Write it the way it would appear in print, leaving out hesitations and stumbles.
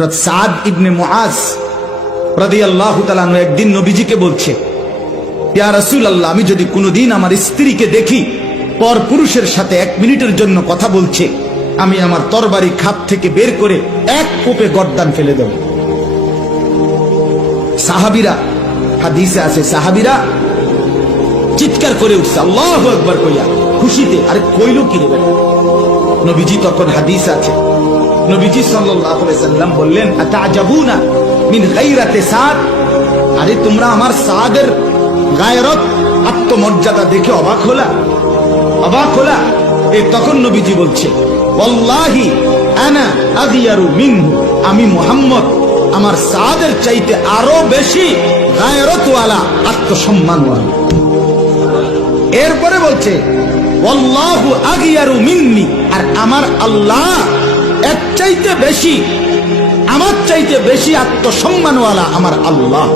হযরত সাদ ইবনে মুআজ রাদিয়াল্লাহু তাআলা আনহু একদিন নবীজিকে বলছে, ইয়া রাসূলুল্লাহ, আমি যদি কোনোদিন আমার স্ত্রীকে দেখি পর পুরুষের সাথে 1 মিনিটের জন্য কথা বলছে, আমি আমার তরবারি খাপ থেকে বের করে এক কোপে গর্দান ফেলে দেব। সাহাবীরা, হাদিসে আছে, সাহাবীরা চিৎকার করে উঠছে আল্লাহু আকবার কইয়া খুশিতে। আরে কইলো কি রে বেটা? নবীজি তখন, হাদিস আছে, নবীজি সাল্লাল্লাহু আলাইহি সাল্লাম বললেন, আতাজাবুনা মিন গায়রাতি সাদ, আরে তোমরা আমার সাদের গায়রত, আত্মমর্যাদা দেখে অবাক হলা? অবাক হলা? তখন নবীজি বলছে, ওয়াল্লাহি আনা আগিয়ারু মিনহু, আমি মুহাম্মদ আমার সাদের চাইতে আরো বেশি গায়রতওয়ালা, আত্মসম্মানওয়ালা। এরপরে বলছে, ওয়াল্লাহু আগিয়ারু মিন্নি, আর আমার আল্লাহ এর চাইতে বেশি, আমার চাইতে বেশি আত্মসম্মানওয়ালা আমার আল্লাহ।